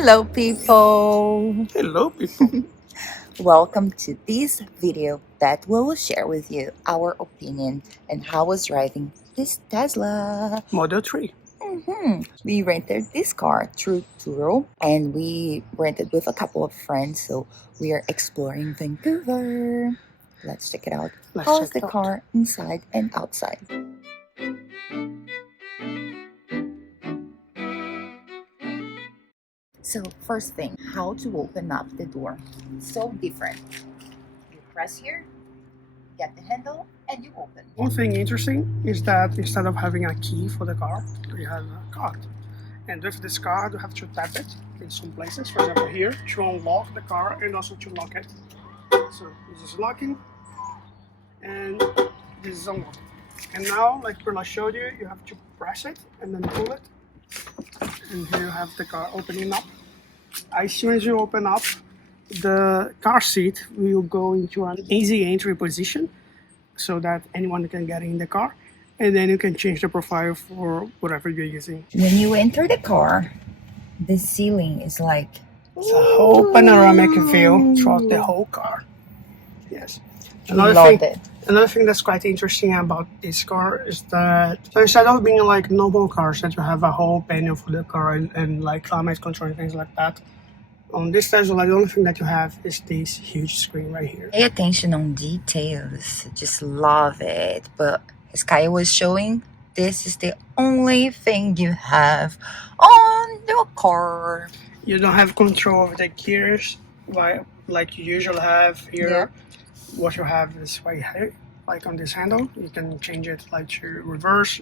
Hello people! Hello people! Welcome to this video that we will share with you our opinion and how was driving this Tesla. Model 3. We rented this car through Turo and we rented with a couple of friends, so we are exploring Vancouver. Let's check it out. How is the car inside and outside? So first thing, how to open up the door. So different. You press here, get the handle, and you open. One thing interesting is that instead of having a key for the car, we have a card. And with this card, you have to tap it in some places. For example, here to unlock the car and also to lock it. So this is locking, and this is unlocking. And now, like Prila showed you, you have to press it and then pull it. And here you have the car opening up. As soon as you open up, the car seat will go into an easy entry position so that anyone can get in the car, and then you can change the profile for whatever you're using. When you enter the car, the ceiling is like... It's a whole panoramic view throughout the whole car. Yes. Another thing that's quite interesting about this car is that, so instead of being like normal cars that you have a whole panel for the car and like climate control and things like that, on this Tesla, the only thing that you have is this huge screen right here. Pay attention on details. Just love it. But as Kaya was showing, this is the only thing you have on your car. You don't have control of the gears like you usually have here. Yeah. What you have is right here, like on this handle. You can change it like to reverse,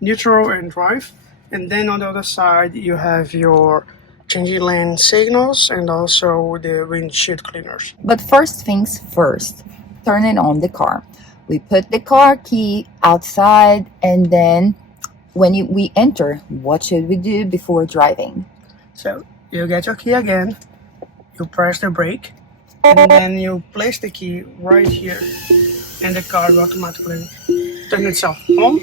neutral, and drive. And then on the other side, you have your changing lane signals and also the windshield cleaners. But first things first, turn it on the car. We put the car key outside, and then when we enter, what should we do before driving? So you get your key again, you press the brake, and then you place the key right here, and the car will automatically turn itself on,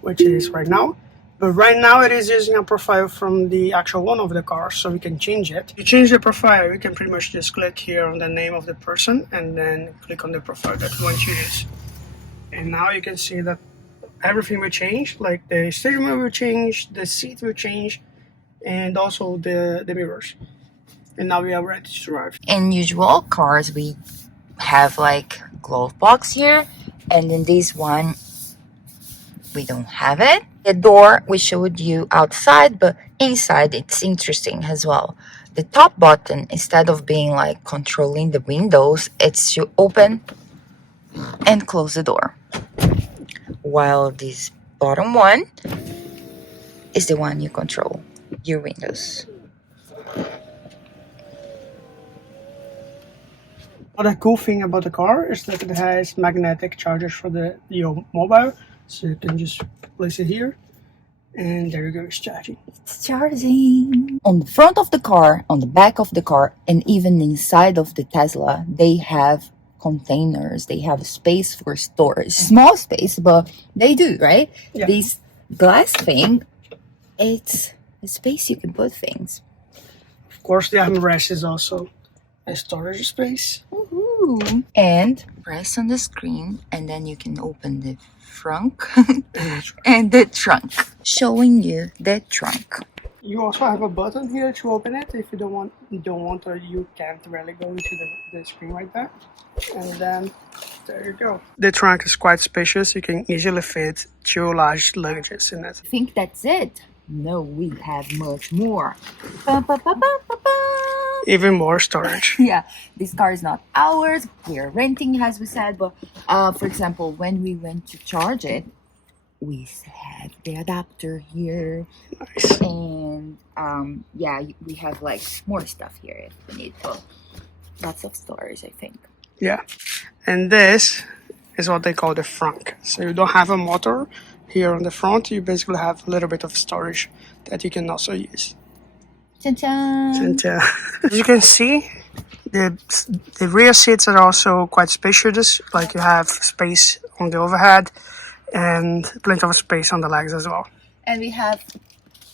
which it is right now. But right now it is using a profile from the actual one of the car, so we can change it. To change the profile, you can pretty much just click here on the name of the person and then click on the profile that you want to use. And now you can see that everything will change, like the steering wheel will change, the seat will change, and also the mirrors. And now we are ready to drive. In usual cars, we have like glove box here, and in this one, we don't have it. The door we showed you outside, but inside it's interesting as well. The top button, instead of being like controlling the windows, it's to open and close the door. While this bottom one is the one you control your windows. Another cool thing about the car is that it has magnetic chargers for your mobile. So you can just place it here, and there you go, it's charging. It's charging. On the front of the car, on the back of the car, and even inside of the Tesla, they have containers. They have space for storage. Small space, but they do, right? Yeah. This glass thing, it's a space you can put things. Of course, the armrest is also a storage space. Woohoo! And press on the screen, and then you can open the trunk and the trunk, showing you the trunk. You also have a button here to open it if you don't want, or you can't really go into the screen like that. And then there you go. The trunk is quite spacious. You can easily fit 2 large luggages in it. I think that's it. No, we have much more. Even more storage. Yeah, this car is not ours. We are renting, as we said. But for example, when we went to charge it, we have the adapter here. Nice. And yeah, we have like more stuff here if we need. But lots of storage, I think. Yeah, and this is what they call the frunk. So you don't have a motor here on the front. You basically have a little bit of storage that you can also use. Chan-chan. As you can see, the rear seats are also quite spacious. Like you have space on the overhead and plenty of space on the legs as well. And we have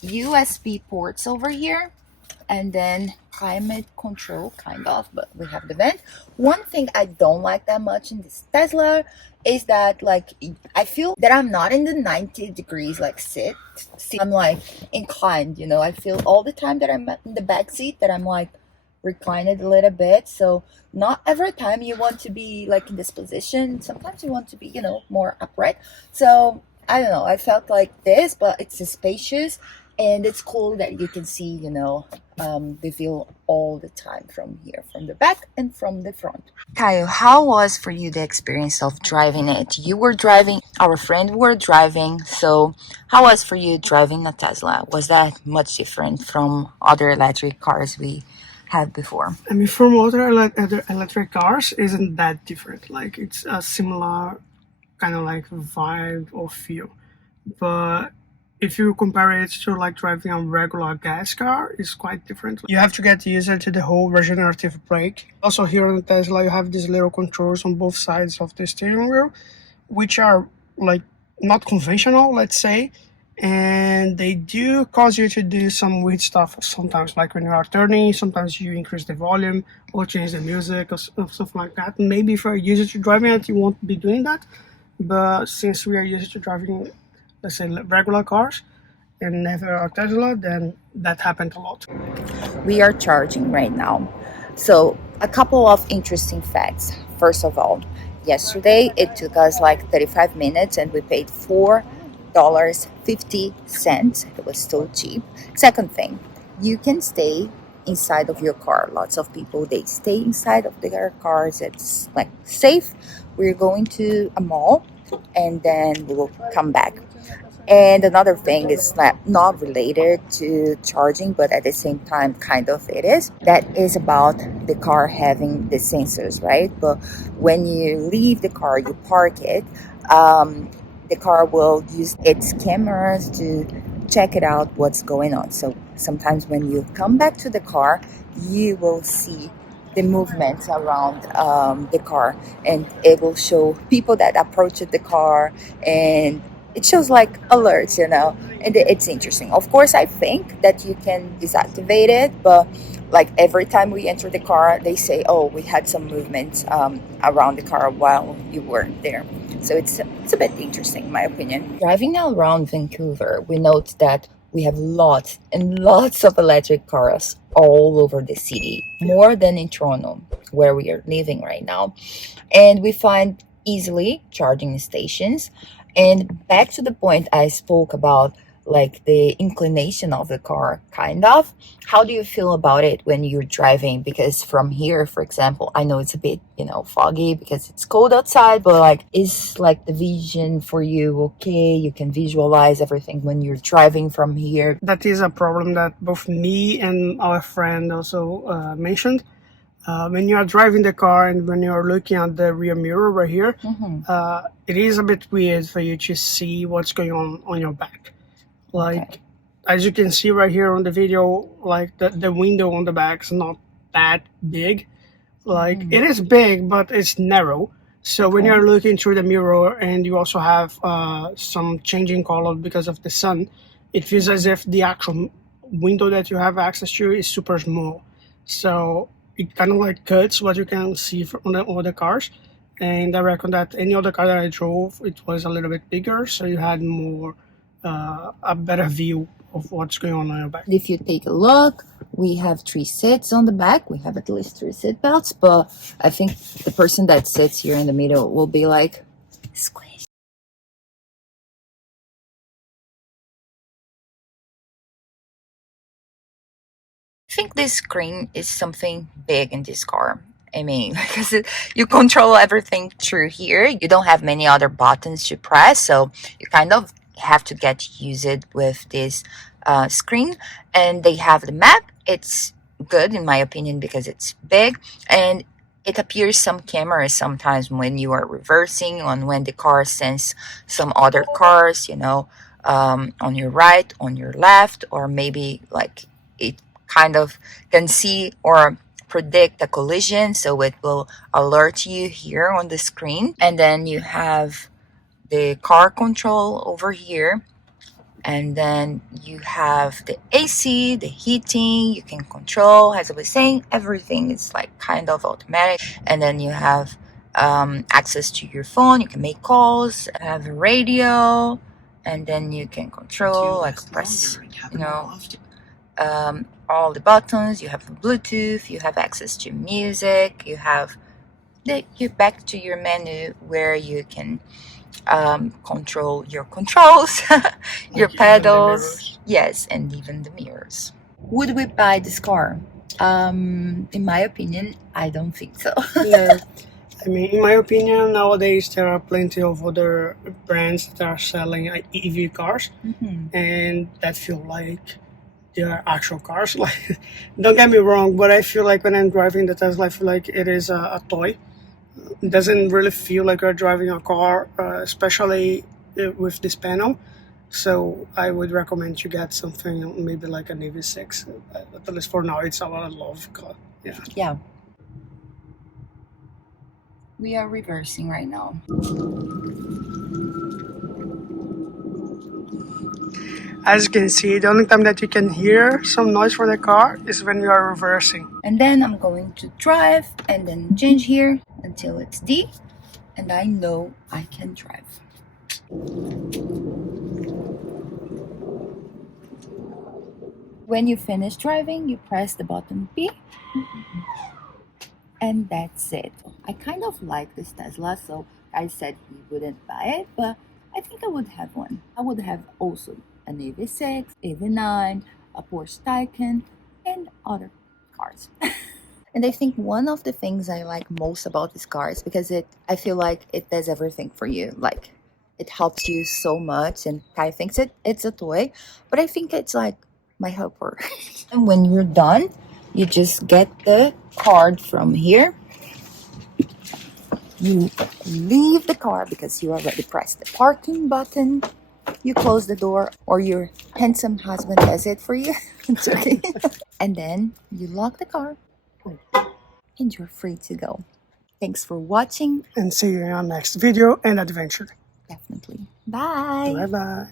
USB ports over here. and then climate control, kind of, but we have the vent. One thing I don't like that much in this Tesla is that, like, I feel that I'm not in the 90 degrees, like, sit. I'm like inclined, you know. I feel all the time that I'm in the back seat that I'm like reclined a little bit. So not every time you want to be like in this position. Sometimes you want to be, you know, more upright. So I don't know, I felt like this, but it's spacious, and it's cool that you can see, you know, the view all the time from here, from the back and from the front. Kyle, how was for you the experience of driving it? You were driving, our friend were driving, so how was for you driving a Tesla? Was that much different from other electric cars we had before? I mean, from other electric cars, isn't that different. Like, it's a similar kind of like vibe or feel. But if you compare it to like driving a regular gas car, it's quite different. You have to get used to the whole regenerative brake. Also, here on the Tesla, you have these little controls on both sides of the steering wheel, which are like not conventional, let's say, and they do cause you to do some weird stuff sometimes, like when you are turning. Sometimes you increase the volume or change the music or stuff like that. Maybe if you're used to driving it, you won't be doing that, but since we are used to driving, let's say, regular cars and never a Tesla, then that happened a lot. We are charging right now. So, a couple of interesting facts. First of all, yesterday it took us like 35 minutes and we paid $4.50. It was so cheap. Second thing, you can stay inside of your car. Lots of people they stay inside of their cars. It's like safe. We're going to a mall and then we will come back. And another thing is not related to charging, but at the same time, kind of it is. That is about the car having the sensors, right? But when you leave the car, you park it, the car will use its cameras to check it out what's going on. So sometimes when you come back to the car, you will see the movement around the car, and it will show people that approached the car, and it shows like alerts, you know, and it's interesting. Of course, I think that you can deactivate it, but like every time we enter the car, they say, "Oh, we had some movement around the car while you weren't there." So it's a bit interesting, in my opinion. Driving around Vancouver, we note that we have lots and lots of electric cars all over the city, more than in Toronto, where we are living right now, and we find easily charging stations. And back to the point I spoke about, like the inclination of the car, kind of. How do you feel about it when you're driving? Because from here, for example, I know it's a bit, you know, foggy because it's cold outside, but like, is like the vision for you okay? You can visualize everything when you're driving from here. That is a problem that both me and our friend also mentioned. When you are driving the car and when you are looking at the rear mirror right here, it is a bit weird for you to see what's going on your back. Like, Okay. as you can see right here on the video, like the window on the back is not that big. Like, it is big, but it's narrow. So when Okay. you're looking through the mirror and you also have some changing color because of the sun, it feels as if the actual window that you have access to is super small. So it kind of like cuts what you can see from the other cars. And I reckon that any other car that I drove, it was a little bit bigger, so you had more a better view of what's going on your back. If you take a look, we have 3 seats on the back. We have at least 3 seat belts, but I think the person that sits here in the middle will be like squish. I think this screen is something big in this car. I mean, because you control everything through here. You don't have many other buttons to press, so you kind of have to get used with this screen. And they have the map. It's good in my opinion because it's big, and it appears some cameras sometimes when you are reversing, on when the car sends some other cars, you know, on your right, on your left, or maybe like it kind of can see or predict a collision, so it will alert you here on the screen. And then you have the car control over here, And then you have the AC, the heating, you can control. As I was saying, everything is like kind of automatic. And then you have access to your phone, you can make calls, have a radio, and then you can control, like press, all the buttons. You have the Bluetooth, you have access to music, you have you're back to your menu where you can control your controls, your pedals, yes, and even the mirrors. Would we buy this car? In my opinion, I don't think so. No. I mean, in my opinion, nowadays there are plenty of other brands that are selling EV cars, and that feel like they are actual cars. Like, don't get me wrong, but I feel like when I'm driving the Tesla, I feel like it is a toy. It doesn't really feel like you're driving a car, especially with this panel. So I would recommend you get something maybe like an EV6. At least for now, it's our love car. Yeah. Yeah. We are reversing right now. As you can see, the only time that you can hear some noise from the car is when you are reversing. And then I'm going to drive and then change here until it's D, and I know I can drive. When you finish driving, you press the button P, and that's it. I kind of like this Tesla, so I said we wouldn't buy it, but I think I would have one. I would have also an EV6, EV9, a Porsche Taycan, and other cars. And I think one of the things I like most about this car is because I feel like it does everything for you. Like, it helps you so much, and Kai thinks it's a toy, but I think it's like my helper. And when you're done, you just get the card from here. You leave the car because you already pressed the parking button. You close the door, or your handsome husband does it for you. It's okay. And then you lock the car, and you're free to go. Thanks for watching. And see you in our next video and adventure. Definitely. Bye. Bye-bye.